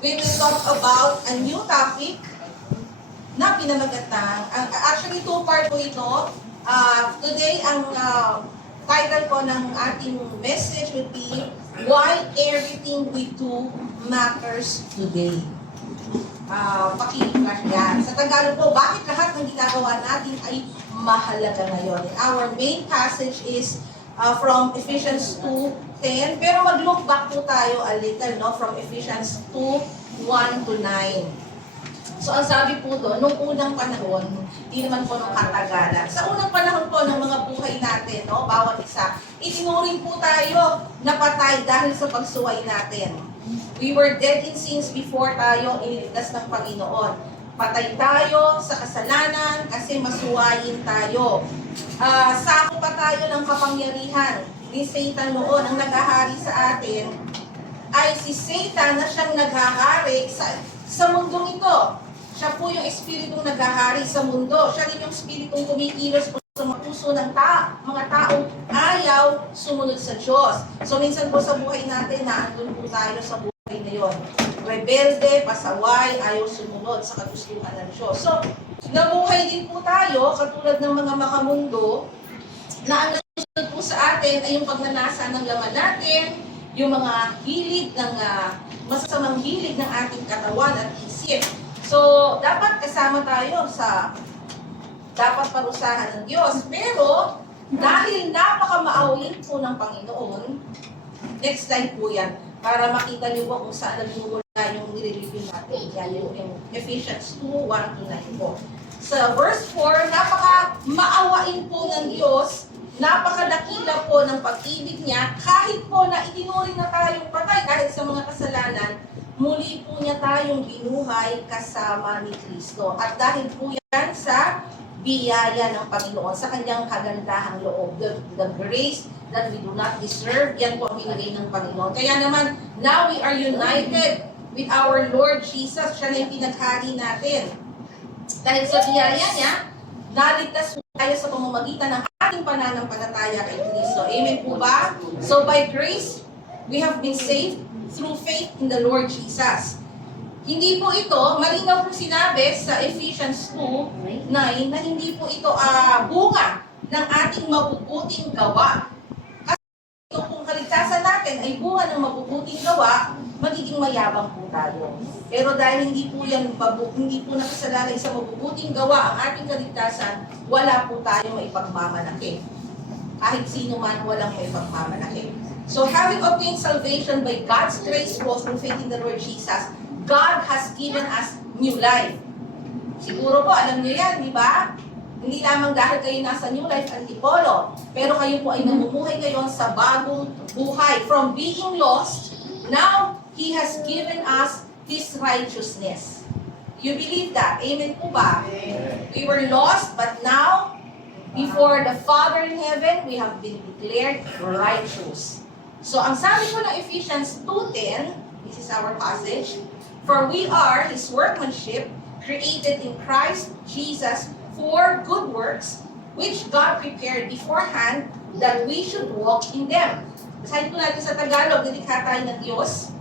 we will talk about a new topic na pinamagatang. Actually, two-part po ito. Today, ang title po ng ating message would be, Why Everything We Do Matters Today. Pakinggan yan. Sa Tagalog po, bakit lahat ng ginagawa natin ay mahalaga ngayon? Our main passage is from Ephesians 2:10, pero mag-look back po tayo a little, no? From Ephesians 2:1 to 9. So ang sabi po doon, nung unang panahon, hindi naman po nung katagalan. Sa unang panahon po ng mga buhay natin, no, bawat isa, itinuring po tayo na patay dahil sa pagsuway natin. We were dead in sins before tayo iniligtas ng Panginoon. Patay tayo sa kasalanan kasi masuwayin tayo. Sako pa tayo ng kapangyarihan ni Satan noon. Ang naghahari sa atin ay si Satan na siyang naghahari sa mundong ito. Siya po yung espiritong naghahari sa mundo. Siya rin yung espiritong kumikilos po sa mga puso ng mga taong ayaw sumunod sa Diyos. So minsan po sa buhay natin, naandun po tayo sa buhay na yon. Rebelde, pasaway, ayaw sumunod sa kagustuhan ng Diyos. So, nabuhay din po tayo, katulad ng mga makamundo, na ang nasusunod po sa atin ay yung pagnanasa ng laman natin, yung mga hilig ng masasamang hilig ng ating katawan at isip. So, dapat kasama tayo sa dapat parusahan ng Diyos. Pero, dahil napaka-maawin po ng Panginoon, next slide po yan, para makita niyo po kung saan nagmumula yung nire-review natin. Yan yung Ephesians 2:1 to 9 po. Sa verse 4, napaka-maawain po ng Diyos, napakadakila po ng pag-ibig niya, kahit po na itinuring na tayong patay dahil sa mga kasalanan, muli po niya tayong binuhay kasama ni Kristo. At dahil po yan sa biyaya ng Panginoon, sa kanyang kagandahang loob, the grace that we do not deserve, yan po ang binigay ng Panginoon. Kaya naman, now we are united with our Lord Jesus. Siya na yung pinaghari natin. Dahil sa biyaya niya, naligtas po tayo sa pamamagitan ng ating pananampalataya kay Kristo. Amen po ba? So by grace, we have been saved through faith in the Lord Jesus. Hindi po ito, malinaw po sinabi sa Ephesians 2:9 na hindi po ito bunga ng ating mabubuting gawa. Kasi ito kung kaligtasan natin ay bunga ng mabubuting gawa, magiging mayabang po tayo. Pero dahil hindi po nakasalalay sa mabubuting gawa ang ating kaligtasan, wala po tayo maipagmamalaki. Kahit sino man walang maipagmamalaki. So having obtained salvation by God's grace po through faith in the Lord Jesus, God has given us new life. Siguro po, alam niyo yan, di ba? Hindi lamang dahil kayo nasa new life antipolo, pero kayo po ay namumuhay ngayon sa bagong buhay. From being lost, now He has given us His righteousness. You believe that? Amen po ba? We were lost, but now, before the Father in heaven, we have been declared righteous. So, ang sabi ko ng Ephesians 2:10, this is our passage, for we are His workmanship, created in Christ Jesus for good works, which God prepared beforehand that we should walk in them. Basahin po natin sa Tagalog, nilikha tayo ng Diyos.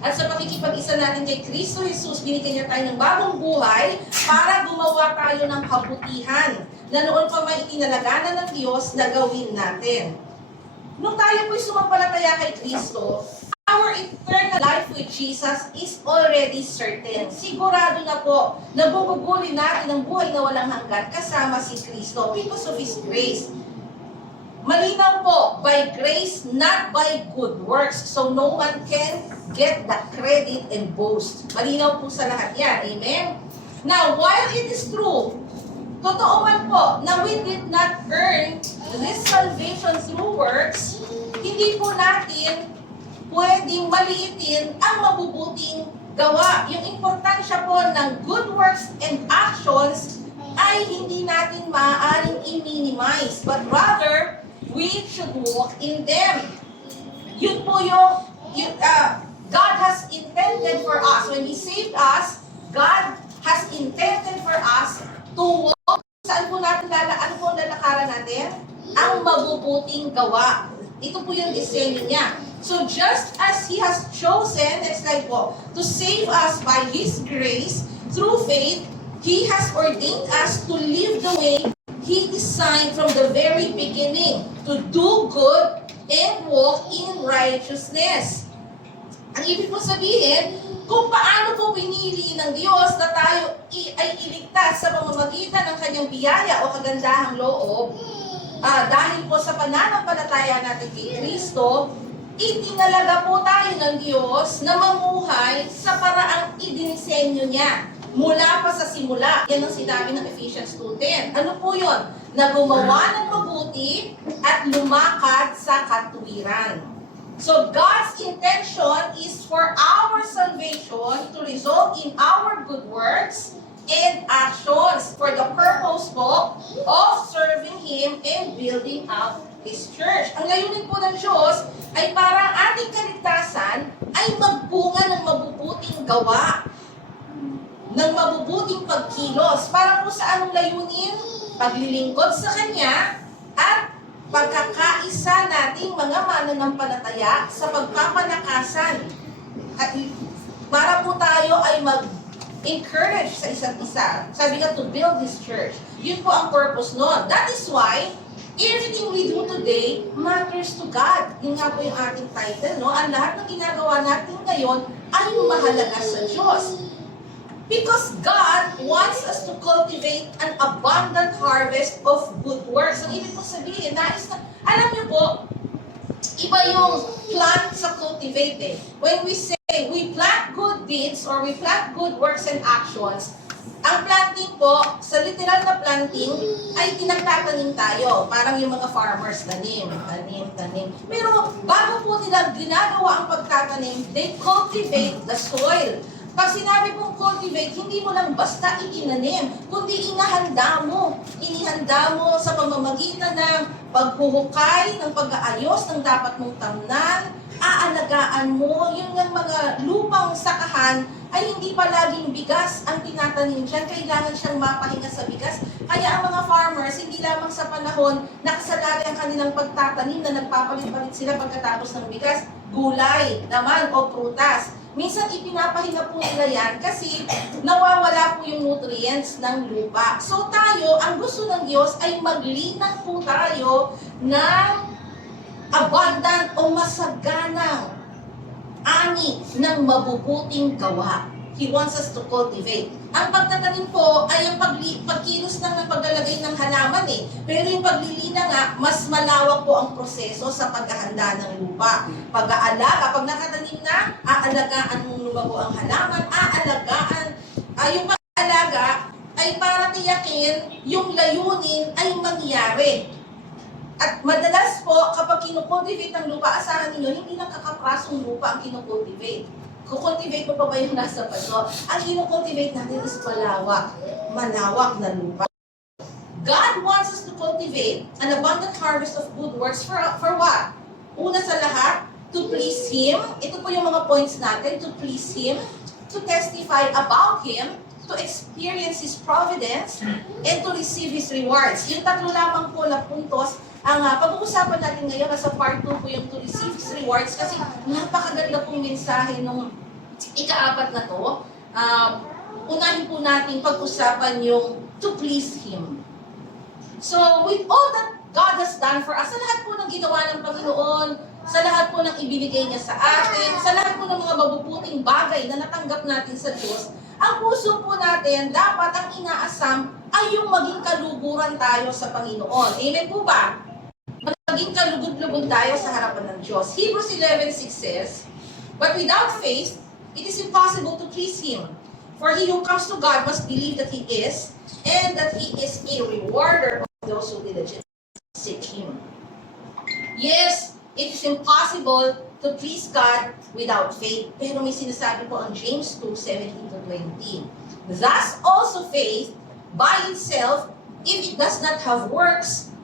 At sa pakikipag-isa natin kay Kristo Jesus, binigyan niya tayo ng bagong buhay para gumawa tayo ng kabutihan na noon pa may itinalaganan ng Diyos na gawin natin. Nung tayo po'y sumampalataya kay Kristo, our eternal life with Jesus is already certain. Sigurado na po na bubugulin natin ang buhay na walang hanggan kasama si Kristo because of His grace. Malinaw po, by grace, not by good works. So no one can get the credit and boast. Malinaw po sa lahat yan. Amen? Now, while it is true, totoo man po na we did not earn this salvation through works, hindi po natin pwedeng maliitin ang mabubuting gawa. Yung importansya po ng good works and actions ay hindi natin maaaring i-minimize, but rather, we should walk in them. Yun po yung God has intended for us. When He saved us, God has intended for us to walk. Saan po natin ano po ang lalakaran natin? Ang mabubuting gawa. Ito po yung disenyo niya. So just as He has chosen, next slide po, to save us by His grace through faith, He has ordained us to live the way He designed from the very beginning, to do good and walk in righteousness. Ang ibig po sabihin, kung paano po pinili ng Diyos na tayo ay iligtas sa pamamagitan ng Kanyang biyaya o kagandahang loob, dahil po sa pananampalataya natin kay Kristo, itinalaga po tayo ng Diyos na mamuhay sa paraang idinisenyo niya mula pa sa simula. Yan ang sinabi ng Ephesians 2:10. Ano po yun? Na gumawa ng mabuti at lumakad sa katuwiran. So God's intention is for our salvation to result in our good works and actions for the purpose po of serving Him and building up His church. Ang layunin po ng Diyos ay para ang ating kaligtasan ay magbunga ng mabubuting gawa, ng mabubuting pagkilos. Para po sa anong layunin? Paglilingkod sa Kanya at pagkakaisa nating mga mananampalataya sa pagpapanakasan. At para po tayo ay mag-encourage sa isa't isa. Sabi nga, to build His church. Yun po ang purpose nun. That is why everything we do today matters to God. Yun nga po yung ating title, no? Ang lahat ng ginagawa natin ngayon ay mahalaga sa Diyos. Because God wants us to cultivate an abundant harvest of good works. Ang ibig po sabihin, alam niyo po, iba yung plant sa cultivate eh. When we say we plant good deeds or we plant good works and actions, ang planting po, sa literal na planting, ay tinagtatanim tayo. Parang yung mga farmers, tanim. Pero bago po nila ginagawa ang pagtatanim, they cultivate the soil. Pag sinabi pong cultivate, hindi mo lang basta itinanim, kundi inihanda mo. Inihanda mo sa pamamagitan ng paghuhukay, ng pag-aayos ng dapat mong tamnan, aalagaan mo, yung mga lupang sakahan ay hindi palaging bigas ang tinatanim dyan. Kailangan siyang mapahinga sa bigas. Kaya ang mga farmers, hindi lamang sa panahon nakasalali ang kanilang pagtatanim na nagpapalit-palit sila pagkatapos ng bigas, gulay naman o prutas. Minsan ipinapahinga po nila yan kasi nawawala po yung nutrients ng lupa. So tayo, ang gusto ng Diyos ay maglinang po tayo ng abundant o masaganang ani ng mabubuting gawa. He wants us to cultivate. Ang pagtatanim po ay ang pagkilos lang ng paglalagay ng halaman eh. Pero yung paglilina nga, mas malawak po ang proseso sa paghahanda ng lupa. Pag-aalaga, pag nakatanim na, aalagaan mong lumago ang halaman, yung pag-aalaga ay para tiyakin yung layunin ay mangyari. At madalas po, kapag kinukultivate ang lupa, asahan ninyo, hindi lang kakaprasong lupa ang kinukultivate. Kukultivate mo pa ba yung nasa paso? Ang kinukultivate natin is malawak na lupa. God wants us to cultivate an abundant harvest of good works for what? Una sa lahat, to please Him. Ito po yung mga points natin, to please Him, to testify about Him, to experience His providence, and to receive His rewards. Yung tatlo lamang po na puntos ang pag-uusapan natin ngayon, nasa part 2 po yung to receive His rewards kasi napakaganda pong mensahe nung ika-4 na to. Unahin po natin pag-usapan yung to please Him. So, with all that God has done for us, sa lahat po ng ginawa ng Panginoon, sa lahat po ng ibinigay niya sa atin, sa lahat po ng mga mabubuting bagay na natanggap natin sa Diyos, ang puso po natin, dapat ang inaasam ay yung maging kaluguran tayo sa Panginoon. Amen po ba? Maging kalugod-lugod tayo sa harapan ng Diyos. Hebrews 11:6 says, "But without faith, it is impossible to please Him. For he who comes to God must believe that He is, and that He is a rewarder of those who diligently seek Him." Yes, it is impossible to please God without faith. Pero may sinasabi po ang James 2:17-20. "Thus also faith, by itself, if it does not have works,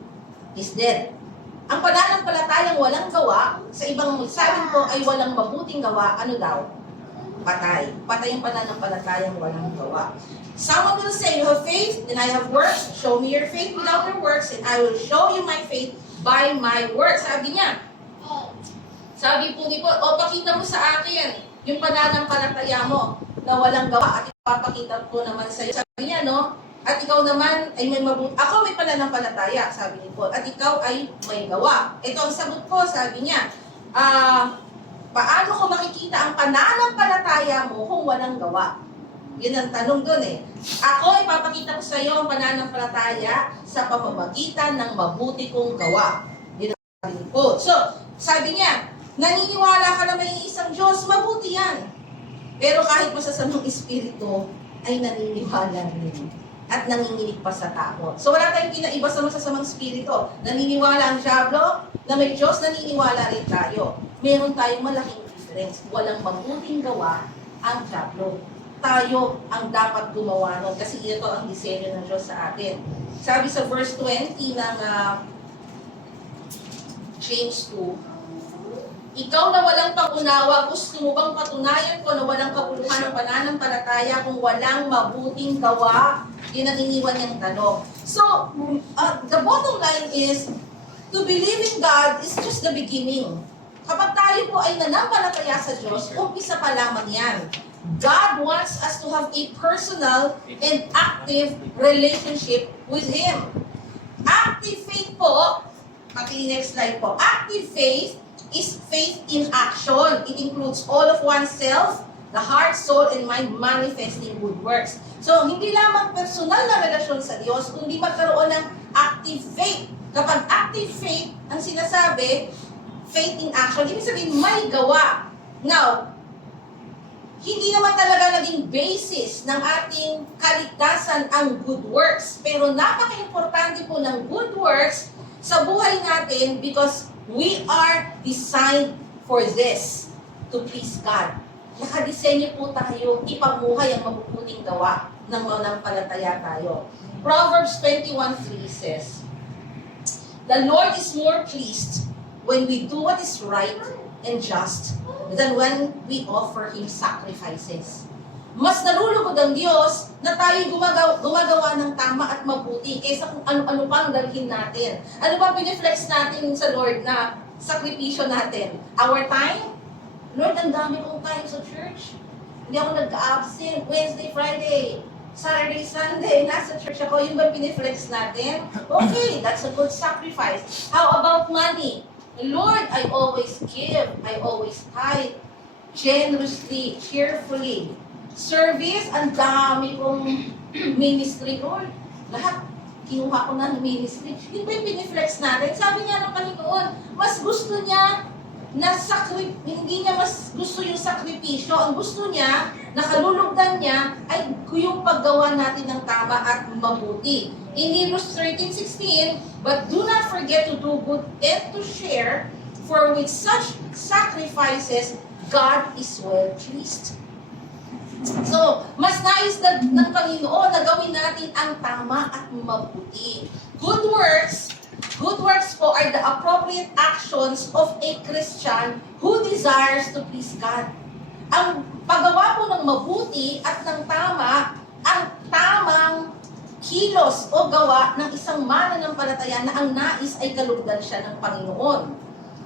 is dead." Ang pananampalatayang walang gawa, sa ibang sabi po ay walang mabuting gawa, ano daw? Patay. Patay ang pananampalatayang walang gawa. Someone will say, "You have faith, and I have works. Show me your faith without your works, and I will show you my faith by my works." Sabi Sabi po ni Paul, o pakita mo sa akin yung pananampalataya mo na walang gawa at ipapakita ko naman sa iyo. Sabi niya, no? At ikaw naman ay may mabuti. Ako may pananampalataya, sabi ni Paul. At ikaw ay may gawa. Ito ang sagot ko, sabi niya. Paano ko makikita ang pananampalataya mo kung walang gawa? Yun ang tanong doon eh. Ako ipapakita ko sa iyo ang pananampalataya sa pamamagitan ng mabuti kong gawa. Yun ang sabi ni Paul. So, sabi niya, naniniwala ka na may isang Diyos, mabuti yan. Pero kahit masasamang espiritu, ay naniniwala rin. At nanginginig pa sa takot. So wala tayong kinaiba sa masasamang espiritu. Naniniwala ang diablo na may Diyos, naniniwala rin tayo. Meron tayong malaking difference. Walang mabuting gawa ang diablo. Tayo ang dapat gumawa nun kasi ito ang disenyo ng Diyos sa atin. Sabi sa verse 20 ng James 2, ikaw na walang pangunawa, gusto mo bang patunayan ko na walang kabuluhan ng pananampalataya kung walang mabuting gawa? Yun ang iniwan niyang tanong. So, the bottom line is, to believe in God is just the beginning. Kapag tayo po ay nanampalataya sa Diyos, umpisa pa lamang yan. God wants us to have a personal and active relationship with Him. Active faith po, pati next slide po, active faith is faith in action. It includes all of oneself, the heart, soul, and mind manifesting good works. So, hindi lamang personal na relasyon sa Diyos, kundi magkaroon ng active faith. Kapag active faith, ang sinasabi, faith in action, ibig sabihin may gawa. Now, hindi naman talaga naging basis ng ating kaligtasan ang good works. Pero napaka-importante po ng good works sa buhay natin because we are designed for this, to please God. Nakadisenyo po tayo, ipamuhay ang mabubuting gawa ng manampalataya tayo. Proverbs 21:3 says, the Lord is more pleased when we do what is right and just than when we offer Him sacrifices. Mas nalulugod ang Diyos na tayo gumagawa ng tama at mabuti kaysa kung ano-ano pang dalhin natin. Ano ba piniflex natin sa Lord na sakripisyo natin? Our time? Lord, ang dami kong time sa church. Hindi ako nag-absent. Wednesday, Friday, Saturday, Sunday, nasa church ako. Yun ba piniflex natin? Okay, that's a good sacrifice. How about money? Lord, I always give. I always tithe. Generously, cheerfully. Service, ang dami kong ministry, Lord. Lahat, kinuha ko ng ministry. Yun ba yung piniflex natin? Sabi niya ng Panginoon, mas gusto niya na hindi niya mas gusto yung sakripisyo. Ang gusto niya, nakalulugdan niya, ay yung paggawa natin ng tama at mabuti. In Hebrews 13:16, but do not forget to do good and to share, for with such sacrifices, God is well pleased. So, mas nais ng Panginoon na gawin natin ang tama at mabuti. Good works po are the appropriate actions of a Christian who desires to please God. Ang paggawa po ng mabuti at ng tama, ang tamang kilos o gawa ng isang mananampalataya na ang nais ay kalugdan siya ng Panginoon.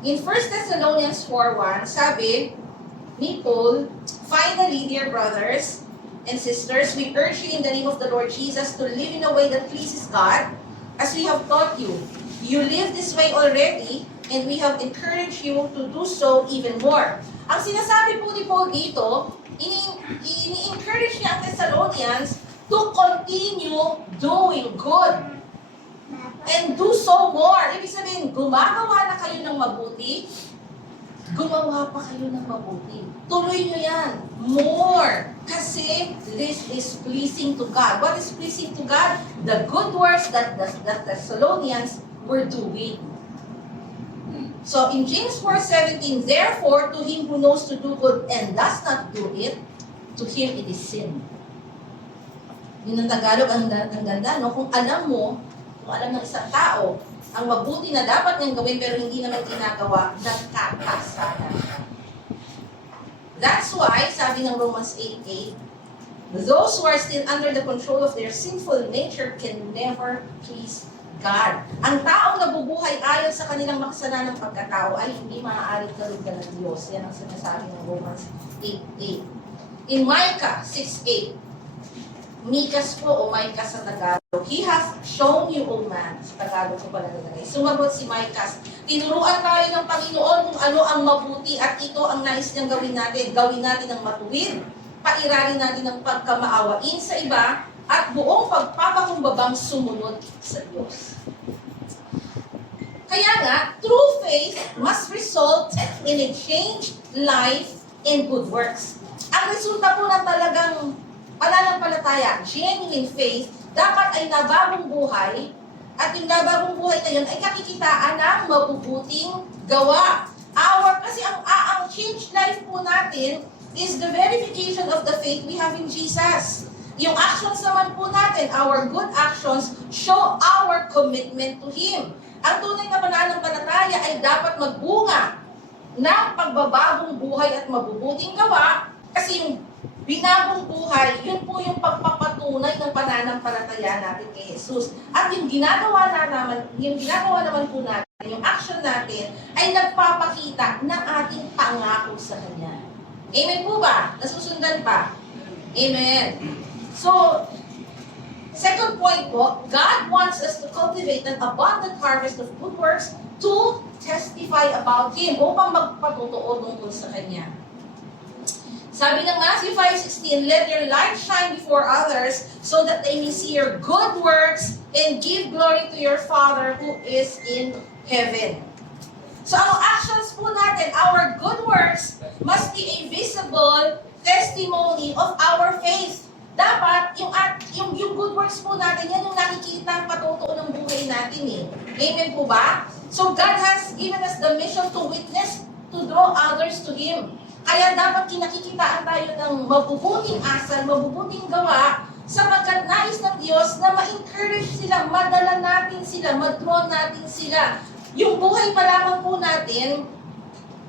In 1 Thessalonians 4:1, sabi ni Paul, finally, dear brothers and sisters, we urge you in the name of the Lord Jesus to live in a way that pleases God, as we have taught you. You live this way already, and we have encouraged you to do so even more. Ang sinasabi po ni Paul dito, ini-encourage niya ang Thessalonians to continue doing good. And do so more. Ibig sabihin, gumagawa na kayo ng mabuti, gumawa pa kayo ng mabuti. Tuloy nyo yan. More. Kasi this is pleasing to God. What is pleasing to God? The good works that the Thessalonians were doing. So in James 4:17, therefore, to him who knows to do good and does not do it, to him it is sin. Yun ang Tagalog, ang ganda, no? Kung alam ng isang tao, ang mabuti na dapat niyang gawin pero hindi naman ginagawa, nagkakasalan. That's why, sabi ng Romans 8:8, those who are still under the control of their sinful nature can never please God. Ang taong nabubuhay ayon sa kanilang makasananang pagkatao ay hindi maaaring kalugdan ng Diyos. Yan ang sinasabi ng Romans 8:8. In Micah 6:8, Mikas po o Micah sa Tagalog, He has shown you, O man. Sa Tagalog ko pala nalagay. Sumagot si Micah, tinuruan tayo ng Panginoon kung ano ang mabuti at ito ang nais niyang gawin natin. Gawin natin ang matuwid, pairalin natin ang pagkamaawain sa iba, at buong pagpapakumbabang sumunod sa Diyos. Kaya nga, true faith must result in a changed life and good works. Ang resulta po ng talagang pananampalataya, genuine faith, dapat ay nabagong buhay, at yung nabagong buhay na yun ay kakikitaan ng mabubuting gawa. Kasi ang changed life po natin is the verification of the faith we have in Jesus. Yung actions naman po natin, our good actions, show our commitment to Him. Ang tunay na pananampalataya ay dapat magbunga ng pagbabagong buhay at mabubuting gawa, kasi yung binagong buhay, yun po yung pagpapatunay ng pananampalataya natin kay Jesus. At yung ginagawa naman po natin, yung action natin, ay nagpapakita ng ating pangako sa Kanya. Amen po ba? Nasusundan pa? Amen. So, second point po, God wants us to cultivate an abundant harvest of good works to testify about Him, upang magpatotoo tungkol sa Kanya. Sabi ng Matthew 5:16, let your light shine before others so that they may see your good works and give glory to your Father who is in heaven. So, ang actions po natin, our good works, must be a visible testimony of our faith. Dapat, yung good works po natin, yan yung nakikita ang patotoo ng buhay natin eh. Amen po ba? So God has given us the mission to witness, to draw others to Him. Kaya dapat kinakikitaan tayo ng mabubuting asal, mabubuting gawa, sapagkat nais ng Diyos na ma-encourage sila, madala natin sila, ma-draw natin sila. Yung buhay pa lamang po natin,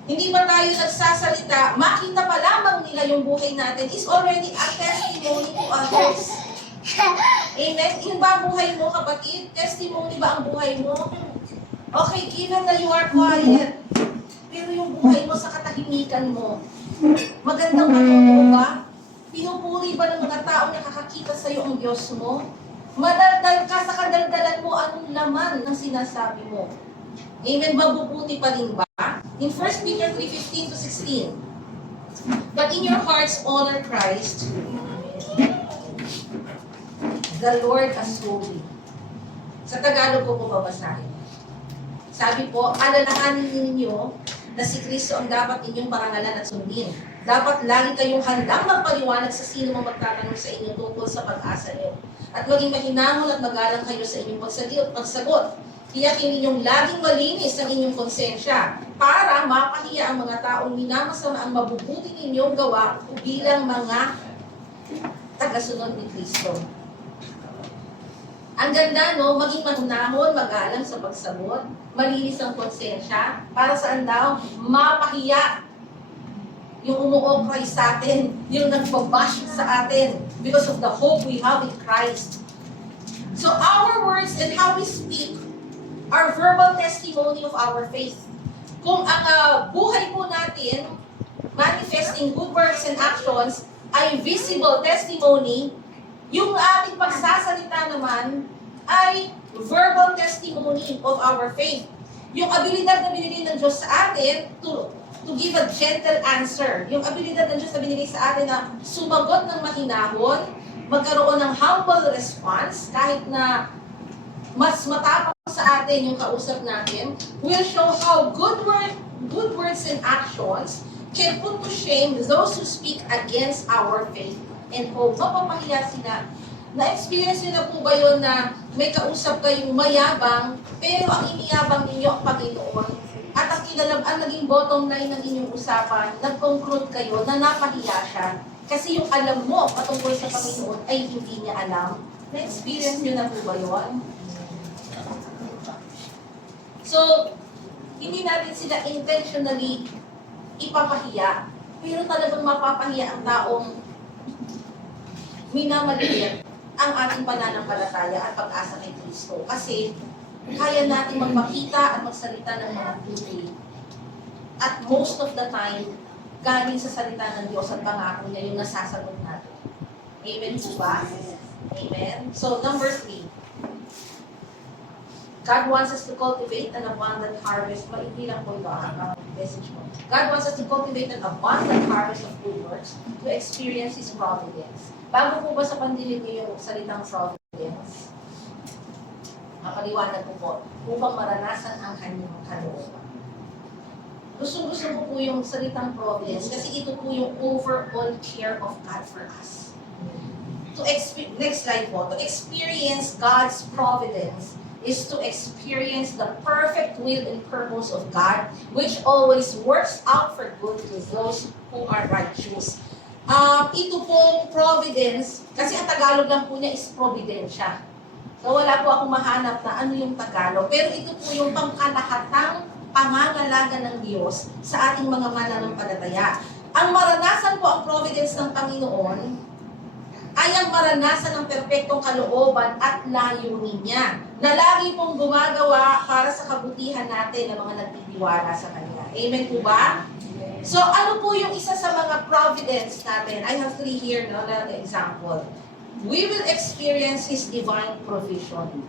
hindi pa tayo nagsasalita, makita pa lamang nila yung buhay natin is already a testimony to others. Amen? Yung ba ang buhay mo, kapatid? Testimony ba ang buhay mo? Okay, given that you are quiet, pero yung buhay mo sa katahimikan mo, magandang patotoo ba? Pinupuri ba ng mga taong nakakakita sa iyo ang Diyos mo? Madaldal ka sa kadaldalan mo, anong laman ng sinasabi mo? Amen? Mabubuti pa rin ba? In 1 Peter 3:15-16, but in your hearts honor Christ, the Lord as holy. Sa Tagalog ko babasahin. Sabi po, alalahanin ninyo na si Kristo ang dapat inyong parangalan at sundin. Dapat lagi kayong handang magpaliwanag sa sino mang magtatanong sa inyo tungkol sa pag-asa niyo. At maging mahinahon at magalang kayo sa inyong pagsagot. Tiyakin ninyong laging malinis ang inyong konsensya para mapahiya ang mga taong minamasama ang mabubuti ninyong gawa bilang mga tagasunod ni Kristo. Ang ganda, no? Maging mahunahon, magalang sa pagsagot, malinis ang konsensya, para saan daw? Mapahiya yung umuokray sa atin, yung nagbabash sa atin because of the hope we have in Christ. So our words and how we speak are verbal testimony of our faith. Kung ang buhay po natin, manifesting good works and actions, ay visible testimony, yung ating pagsasalita naman ay verbal testimony of our faith. Yung abilidad na binigay ng Diyos sa atin to give a gentle answer. Yung abilidad ng Diyos na binigay sa atin na sumagot ng mahinahon, magkaroon ng humble response, kahit na mas matapang sa atin yung kausap natin, will show how good words and actions can put to shame those who speak against our faith and hope. Mapapahiya sila. Na-experience nyo na po ba yun na may kausap kayong mayabang, pero ang iniyabang ninyo ang Panginoon, at ang naging bottom line ng inyong usapan, nag-conclude kayo na napahiya siya. Kasi yung alam mo patungkol sa Panginoon ay hindi niya alam. Na-experience nyo na po ba yun? So, hindi natin sila intentionally ipapahiya, pero talagang mapapahiya ang taong minamaliit ang ating pananampalataya at pag-asa kay Kristo. Kasi kaya natin magpakita at magsalita ng mga beauty. At most of the time, galing sa salita ng Diyos at pangako niya yung nasasagot natin. Amen po ba? Amen? So, number 3. God wants us to cultivate an abundant harvest. Maigi lang po ito ang message mo. God wants us to cultivate an abundant harvest of good works to experience His providence. Bago po ba sa pandinig niyo yung salitang providence? Mapaliwanag ko po, upang maranasan ang kanyang kalooban. Gusto ko po yung salitang providence kasi ito po yung overall care of God for us. Next slide po. To experience God's providence is to experience the perfect will and purpose of God, which always works out for good to those who are righteous. Ito pong providence, kasi ang Tagalog lang po niya is providensya. So wala po akong mahanap na ano yung Tagalog. Pero ito po yung pangkalahatang pangangalaga ng Diyos sa ating mga mananampalataya. Ang maranasan po ang providence ng Panginoon ay ang maranasan ng perpektong kalooban at layunin niya na lagi pong gumagawa para sa kabutihan natin ng mga nagtitiwala sa Kanya. Amen po ba? So ano po yung isa sa mga providence natin? I have 3 here na example. We will experience His divine provision.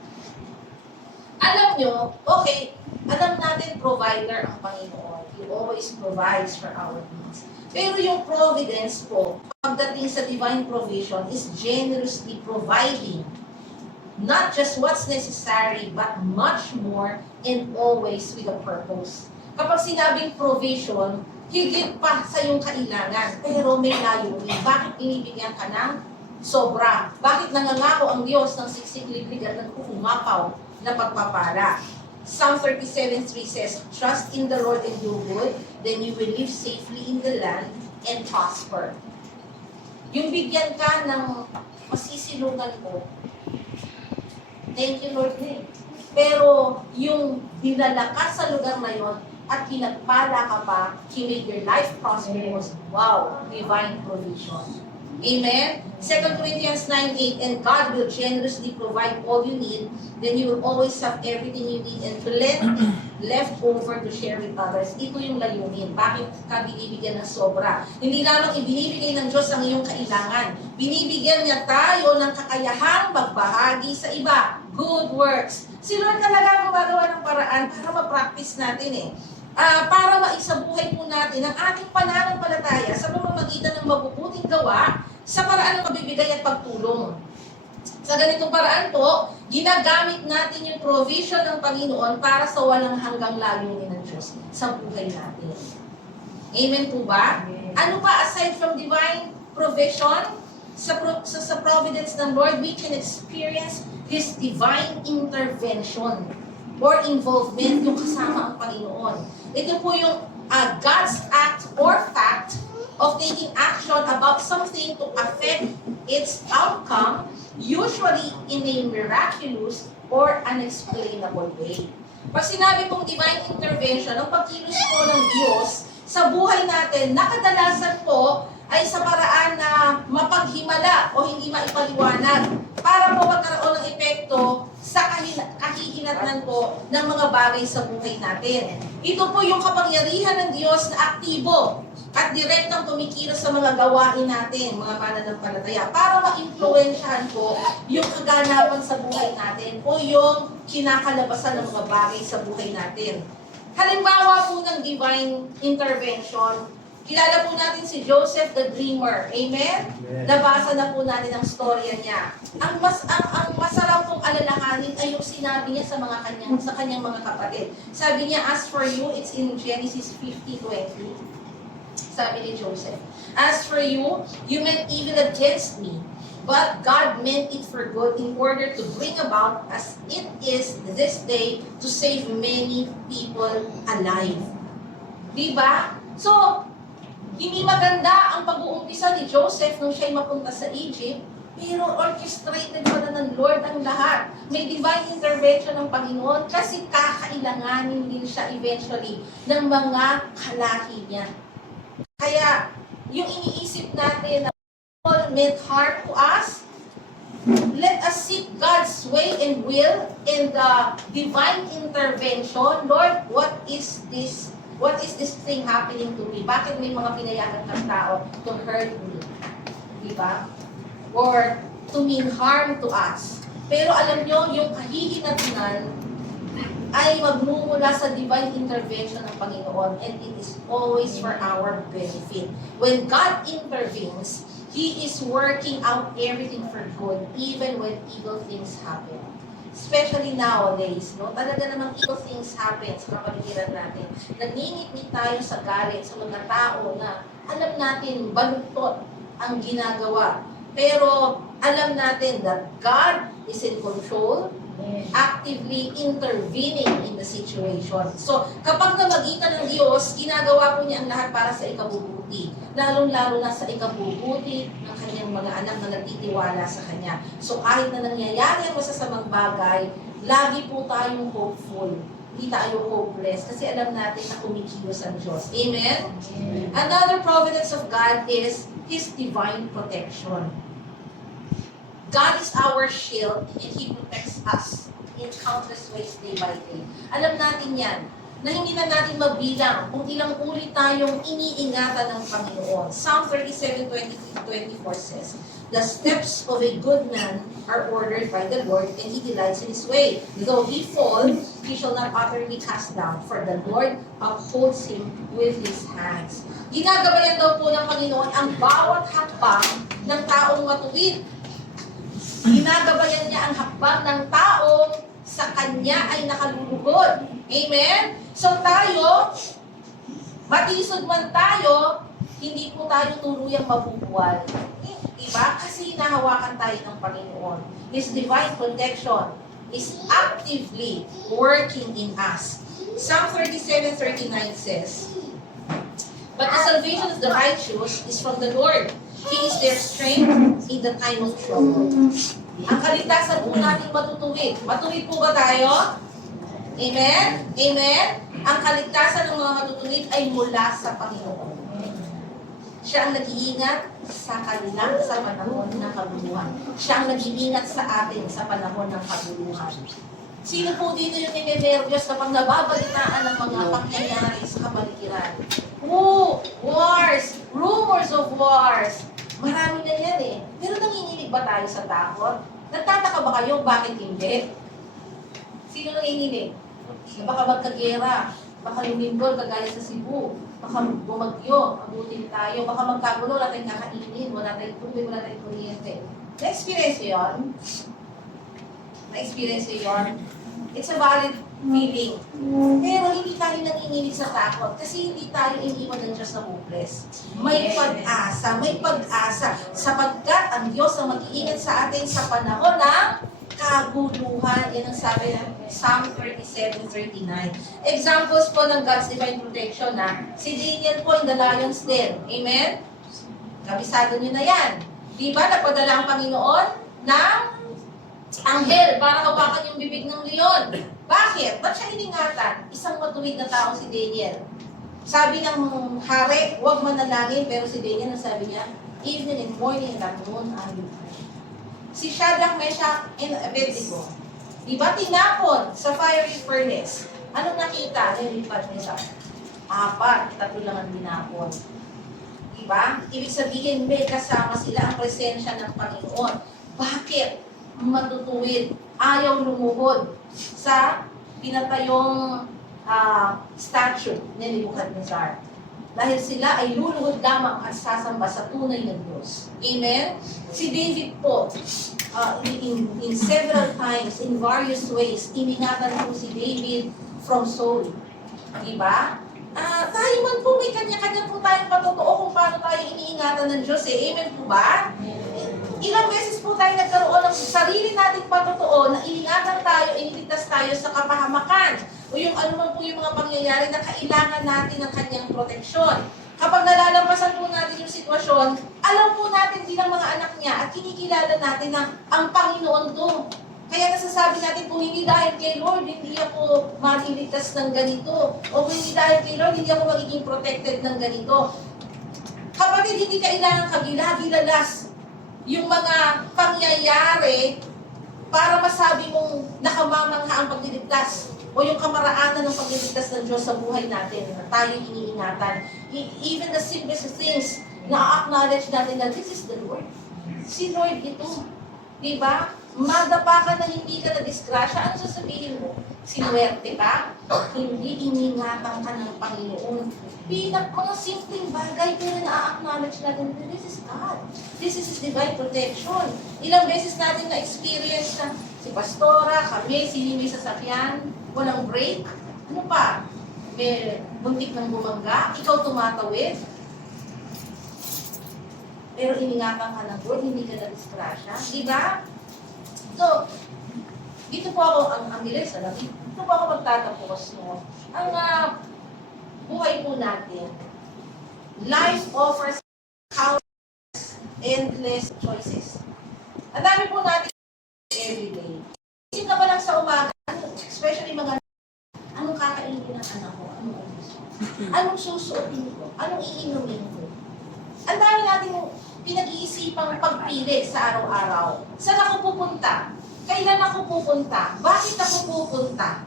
Alam nyo, okay, alam natin provider ang Panginoon. He always provides for our needs. Pero yung providence po, pagdating sa divine provision, is generously providing not just what's necessary, but much more and always with a purpose. Kapag sinabing provision, higit pa sa yung kailangan, pero may layunin. Bakit binibigyan ka ng sobra? Bakit nangangako ang Diyos ng siksik-liblig at nag-uumapaw na pagpapala? Psalm 37:3 says, "Trust in the Lord and do good, then you will live safely in the land and prosper." Yung bigyan ka ng masisilungan mo, thank you Lord. Pero yung dinala ka sa lugar na yon at pinagpala ka pa, He made your life prosperous. Wow, divine provision. Amen? 2 Corinthians 9:8, and God will generously provide all you need, then you will always have everything you need and plenty left over to share with others. Ito yung layunin. Bakit ka binibigyan ng sobra? Hindi lamang ibinibigay ng Diyos ang iyong kailangan. Binibigyan niya tayo ng kakayahang magbahagi sa iba. Good works. Si Lord talaga gumagawa ng paraan para ma-practice natin para maisabuhay po natin ang ating pananampalataya sa pamamagitan ng mabubuting gawa sa paraan ng pabibigay at pagtulong. Sa ganitong paraan po, ginagamit natin yung provision ng Panginoon para sa walang hanggang layunin ng Diyos sa buhay natin. Amen po ba? Ano pa aside from divine provision, sa providence ng Lord, we can experience His divine intervention or involvement yung kasama ang Panginoon. Ito po yung God's act or fact of taking action about something to affect its outcome, usually in a miraculous or unexplainable way. Pag sinabi pong divine intervention, ang pagkilos po ng Diyos sa buhay natin, nakadalasan po ay sa paraan na mapaghimala o hindi maipaliwanag para po magkaroon ng epekto sa kahihinatnan po ng mga bagay sa buhay natin. Ito po yung kapangyarihan ng Diyos na aktibo at direktang tumikilos sa mga gawain natin, mga mananampalataya, para ma-influensyahan po yung kaganapan sa buhay natin o yung kinakalabasan ng mga bagay sa buhay natin. Halimbawa po ng divine intervention, kilala po natin si Joseph the Dreamer. Amen? Nabasa na po natin ang storya niya. Ang masarap pong alalahanin ay yung sinabi niya sa kanyang mga kapatid. Sabi niya, as for you, it's in Genesis 50:20. Sabi ni Joseph, as for you, you meant evil against me, but God meant it for good in order to bring about as it is this day to save many people alive. Diba? So, hindi maganda ang pag-uumpisa ni Joseph nung siya'y mapunta sa Egypt, pero orchestrated pala ng Lord ang lahat. May divine intervention ng Panginoon kasi kakailanganin din siya eventually ng mga kalahi niya. Kaya, yung iniisip natin na all meant harm to us, Let us seek God's way and will in the divine intervention. Lord, what is this? What is this thing happening to me? Bakit may mga pinayagan kang tao to hurt me? Diba? Or to mean harm to us. Pero alam nyo, yung kahihinatnan ay magmumula sa divine intervention ng Panginoon, and it is always for our benefit. When God intervenes, He is working out everything for good, even when evil things happen. Especially nowadays, no? Talaga namang evil things happen sa kapaligiran natin. Nanginginig tayo sa galit sa mga tao na alam natin baluktot ang ginagawa. Pero alam natin that God is in control, actively intervening in the situation. So, kapag namagitan ng Diyos, ginagawa po niya ang lahat para sa ikabubuti. Lalong-lalo na sa ikabubuti ng kanyang mga anak na nagtitiwala sa Kanya. So, kahit na nangyayari ang masasamang bagay, lagi po tayong hopeful. Hindi tayo hopeless kasi alam natin na kumikilos ang Diyos. Amen? Another providence of God is His divine protection. God is our shield and He protects us in countless ways day by day. Alam natin yan, na hindi na natin mabilang kung ilang ulit tayong iniingatan ng Panginoon. Psalm 37:23-24 says, "The steps of a good man are ordered by the Lord, and He delights in His way. Though he fall, he shall not utterly cast down, for the Lord upholds him with His hands." Ginagabayan daw po ng Panginoon ang bawat hakbang ng taong matuwid. Ginagabayan niya ang hakbang ng taong sa Kanya ay nakalulugod. Amen? So tayo, matisod man tayo, hindi po tayo tuluyang mabubuwal. Diba? Kasi hinahawakan tayo ng Panginoon. His divine protection is actively working in us. Psalm 37:39 says, "But the salvation of the righteous is from the Lord. He is their strength in the time of trouble." Ang kaligtasan po natin matutuwid. Matuwid po ba tayo? Amen? Amen? Ang kaligtasan ng mga matutuwid ay mula sa Panginoon. Siya ang nag-iingat sa kanila sa panahon ng kabuluhan. Siya ang nag-iingat sa atin sa panahon ng kabuluhan. Sino po dito yung nininervyos kapag nababalitaan ng mga pangyayari sa kapaligiran? Wars! Rumors of wars! Marami na yan eh. Pero nanginginig ba tayo sa takot? Nagtataka ba kayo bakit hindi? Sino nanginginig? Na baka magkagera, baka lumindol kagaya sa Cebu, baka bumagyo, abutin tayo, baka magkagulo, wala tayong kakainin, wala tayong tubig, wala tayong kuryente. Na-experience nyo yun? Na-experience nyo yun? It's a valid feeling. Pero hindi tayo nanginginig sa takot kasi hindi tayo iniwan ng Diyos na hopeless. May pag-asa, sapagkat ang Diyos ang mag-iingat sa atin sa panahon ng kaguluhan. Yan ang sabi ng Psalm 37:39. Examples po ng God's divine protection na si Daniel po in the lion's den. Amen? Kabisado nyo na yan. Di ba napadala ang Panginoon ng anghel para hawakan yung bibig ng leon? Bakit? Ba't siya iningatan? Isang matuwid na tao si Daniel. Sabi ng hari, huwag manalangin, pero si Daniel, sabi niya, evening and morning and at noon, I will pray. Si Shadrach, Meshach, and Abednego, di ba tinapon sa fiery furnace? Anong nakita? Nilipat niya sa 4, 3 lang ang tinapon. Di ba? Ibig sabihin, may kasama sila ang presensya ng Panginoon. Bakit? Matutuwid, ayaw lumuhod sa pinatayong statue ni Nebuchadnezzar. Dahil sila ay luluhod lamang at sasamba sa tunay na Diyos. Amen? Si David po, in several times, in various ways, iningatan po si David from Saul. Diba? Tayo man po, may kanya-kanya po tayong patotoo kung paano tayo iniingatan ng Diyos. Amen po ba? Ilang beses po tayo nagkaroon ng sarili nating patotoo na iningatan tayo, iniligtas tayo sa kapahamakan o yung anuman po yung mga pangyayari na kailangan natin ng kanyang proteksyon. Kapag nalalampasan po natin yung sitwasyon, alam po natin bilang mga anak niya at kinikilala natin na ang Panginoon to. Kaya nasasabi natin kung hindi dahil kay Lord, hindi ako maliligtas ng ganito. O kung hindi dahil kay Lord, hindi ako magiging protected ng ganito. Kapatid, hindi kailangan kagilagilalas yung mga pangyayari para masabi mong nakamamangha ang pagliligtas o yung kamaraanan ng pagliligtas ng Diyos sa buhay natin na tayo iniingatan. Even the simplest things na acknowledge natin na this is the Lord. Si Lord ito. Diba? Madapa ka na hindi ka na-disgrasya, ano sasabihin mo? Sinuwerte ka? Hindi iningatan ka ng Panginoon. Mga simpleng bagay pero na-acknowledge natin na this is God. This is His divine protection. Ilang beses natin na-experience na si Pastora, kami, sino may sasakyan, walang break. Ano pa? May buntik ng bumangga, ikaw tumatawid. Pero iningatan ka ng Lord, hindi ka na-disgrasya. Diba? So, dito po ako, ang bilis, dito po ako magtatapos, no? Ang buhay po natin, life offers countless, endless choices. Ang dami po natin everyday. Isip ka pa lang sa umaga, especially mga, anong kakainin ng anak ko? Anong susuotin ko? Anong iinumin ko? Ang dami natin pinag-iisipang pagpili sa araw-araw. Saan ako pupunta? Kailan ako pupunta? Bakit ako pupunta?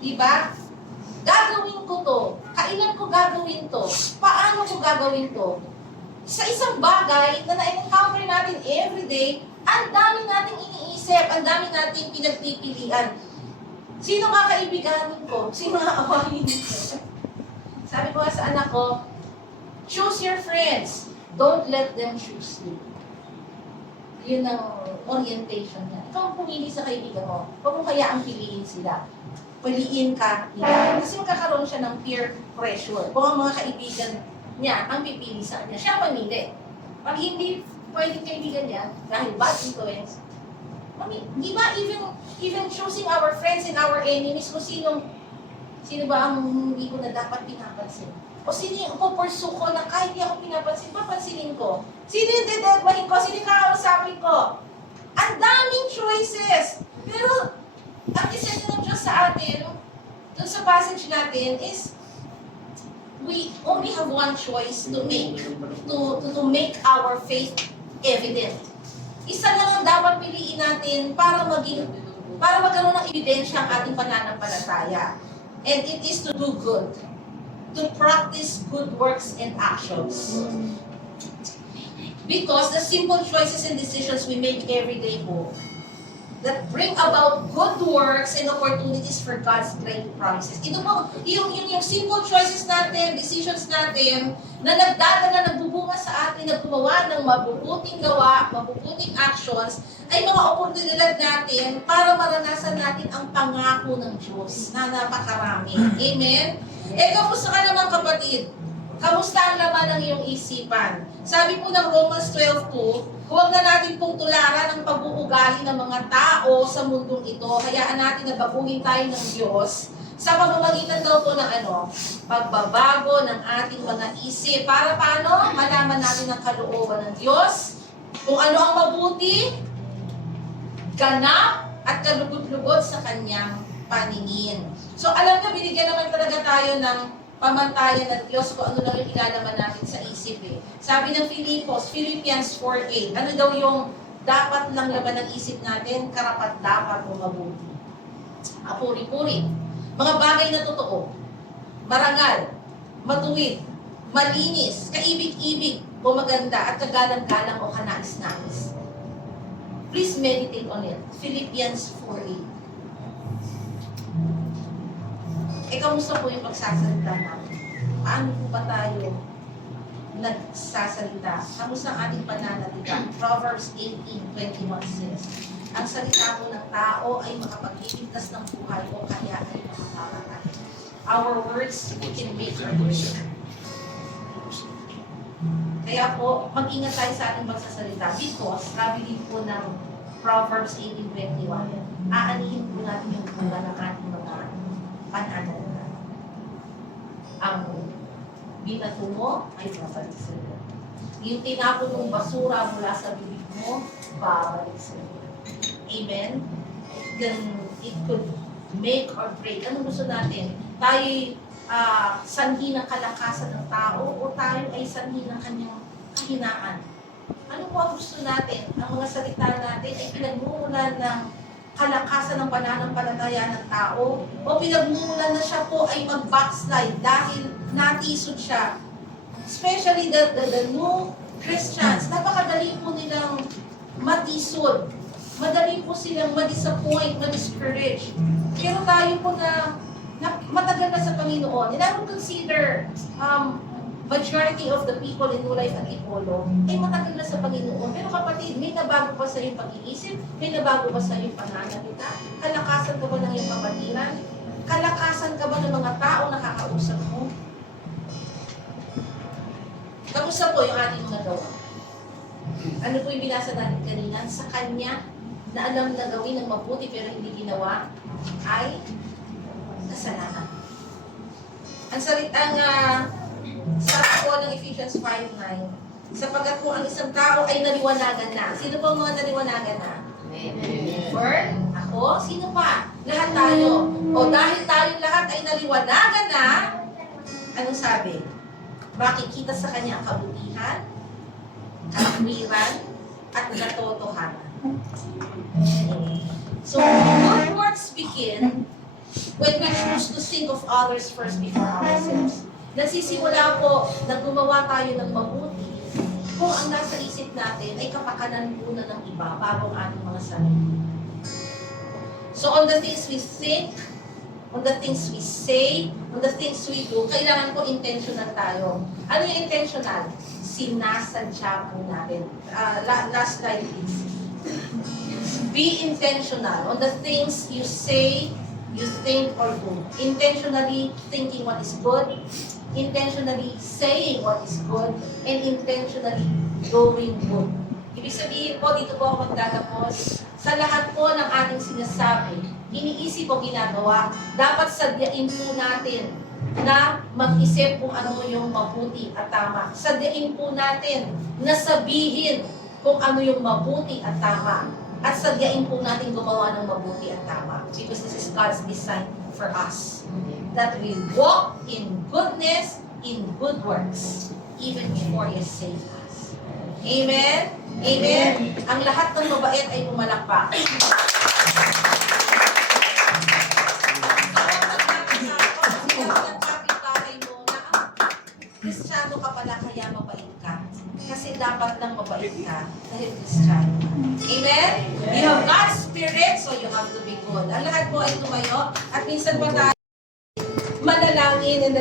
Diba? Gagawin ko to. Kailan ko gagawin to? Paano ko gagawin to? Sa isang bagay na na-encounter natin everyday, ang dami nating iniisip, ang dami nating pinagpipilian. Sino kakaibiganin ko? Sino aawahin ko? Sabi ko sa anak ko, choose your friends. Don't let them choose you. Yun ang orientation niya. Ikaw ang pumili sa kaibigan mo. Huwag mo kaya ang piliin sila. Piliin ka nila. Kasi magkakaroon siya ng peer pressure. Kung ang mga kaibigan niya ang pipili sa kanya, siya mamili. Pag hindi pwedeng kaibigan niya, dahil bad influence, di ba even choosing our friends and our enemies, kung sino ba ang hindi ko na dapat pinapansin? O sino yung pupursue ko na kahit di ako pinapansin, papansinin ko? Sino yung dededmahin ko? Sino yung kakausapin ko? Ang daming choices! Pero, ang isend ng Diyos sa atin, dun sa passage natin, is we only have one choice to make, to make our faith evident. Isa lang ang dapat piliin natin para magkaroon ng ebidensya ang ating pananampalataya. And it is to do good. To practice good works and actions. Because the simple choices and decisions we make every day po, that bring about good works and opportunities for God's great promises. Ito po, yung simple choices natin, decisions natin, na nagbubunga sa atin, na gumawa ng mabubuting gawa, mabubuting actions, ay mga oportunidad natin para maranasan natin ang pangako ng Diyos na napakarami. Amen? Kamusta ka naman kapatid? Kamusta ang laman ng iyong isipan? Sabi po ng Romans 12:2, huwag na natin pong tularan ang pag-uugali ng mga tao sa mundong ito. Hayaan natin na baguhin tayo ng Diyos sa pamamagitan daw po ng pagbabago ng ating mga isip. Para paano? Malaman natin ang kalooban ng Diyos, kung ano ang mabuti, ganap, at kalugod-lugod sa Kanyang paningin. So alam na, binigyan naman talaga tayo ng pamantayan ng Diyos kung ano lang yung ilalaman natin sa isip eh. Sabi ng Philippians 4:8, ano daw yung dapat lang laman ng isip natin? Karapat-dapat o mabuti. Apuri-puri. Mga bagay na totoo. Marangal, matuwid, malinis, kaibig-ibig o maganda at kagalang-galang o kanais-nais. Please meditate on it. Philippians 4:8. Kamusta po yung pagsasalita natin? Paano po ba tayo nagsasalita? Kamusta ang ating pananalita? Proverbs 18:21 says, ang salita po ng tao ay makapagliligtas ng buhay o kaya ay makakamatay. Our words can make or break. Kaya po, mag-ingat tayo sa ating pagsasalita because, sabi din po ng Proverbs 18:21, aanihin po natin yung bunga ng ating mga pananalita. Ang binato mo ay babalik sa iyo. Yung tinapon mong basura mula sa bibig mo, babalik sa iyo. Amen? Then, it could make or break. Ano gusto natin? Tayo sanhi ng kalakasan ng tao o tayo ay sanhi ng kanyang kahinaan? Ano po ang gusto natin? Ang mga salita natin ay pinagmumulan ng kalakasan ng pananampalataya ng tao o pinagmumulan na siya po ay mag-backslide dahil natisod siya. Especially the new Christians, napakadali po nilang matisod. Madali po silang ma-disappoint, ma-discourage. Pero tayo po na matagal na sa Panginoon, and I would consider majority of the people in New Life at Ipolo ay matagal na sa Panginoon. Pero kapatid, may nabago pa sa iyong pag-iisip? May nabago pa sa iyong pananalita? Kalakasan ka ba ng iyong kapatiran? Kalakasan ka ba ng mga tao nakakausap mo? Kamusta po yung ating mga gawa? Ano po yung binasa natin kanina? Sa Kanya na alam na gawin ng mabuti pero hindi ginawa ay kasalanan. Ang salitang sa po ng Ephesians 5:9, sapagkat po ang isang tao ay naliwanagan na. Sino po ang mga naliwanagan na? For ako? Sino pa? Lahat tayo. O dahil tayong lahat ay naliwanagan na, anong sabi? Makikita sa kanya ang kabutihan, katwiran, at katotohanan. So, good works begin when we choose to think of others first before ourselves. Nagsisimula po na gumawa tayo ng mabuti kung ang nasa isip natin ay kapakanan muna ng iba bago ang ating mga sarili. So on the things we think, on the things we say, on the things we do, kailangan po intentional tayo. Ano yung intentional? Sinasadya po natin. Last slide please. Be intentional on the things you say, you think or do. Intentionally thinking what is good, intentionally saying what is good, and intentionally doing good. Ibig sabihin po, dito po ako magtatapos, sa lahat po ng ating sinasabi, iniisip o ginagawa, dapat sadyain po natin na mag-isip kung ano yung mabuti at tama. Sadyain po natin na sabihin kung ano yung mabuti at tama. At sadyain po natin gumawa ng mabuti at tama. Because this is God's design for us. That we walk in goodness, in good works, even before He has saved us. Amen? Amen? Ang lahat ng mabait ay pumalakpak. Kristiyano ka pala kaya mabait ka. Kasi dapat lang mabait ka dahil Kristiyano. Amen? You have God's Spirit, so you have to be good. Ang lahat po ay tumayo at minsan pa tayo manalangin and